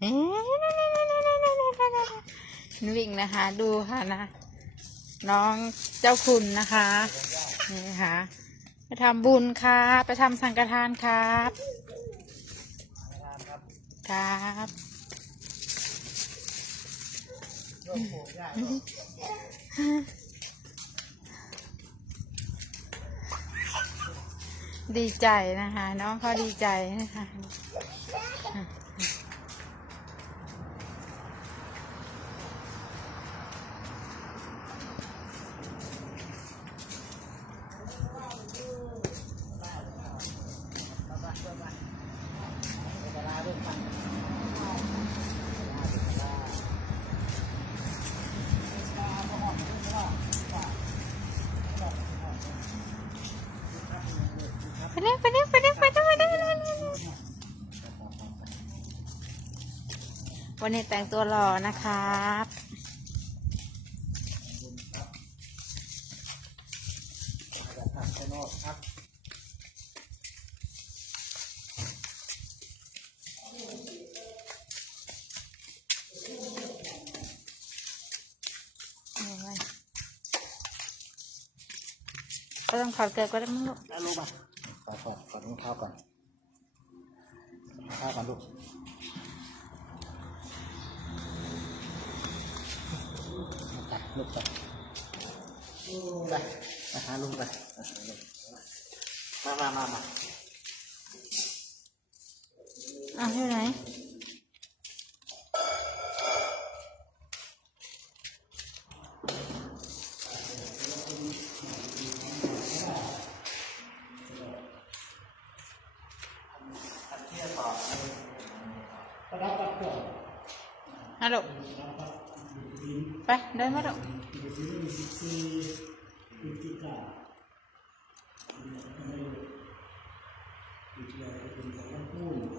เอ๊ะวิ่งนะคะ ดูค่ะนะ น้องเจ้าคุณนะคะ นี่ค่ะไปทำบุญครับไปทำสังฆทานครับ ครับดีใจนะคะ น้องเขาดีใจนะคะ เร็วไปเร็วไปเร็วไปเร็วไปเร็วไปเร็ววันนี้แต่งตัวหล่อนะครับก็ต้องถอดเกลือก็ได้มั้งลูก ขอขอขอดรองเท้าก่อนรองเท้าก่อนลูกไปลูกไปไปไปหาลุงไปมามามามาอ้าวที่ไหน ไปรับปัดก่อน ฮัลโหลไปเดินมาลูก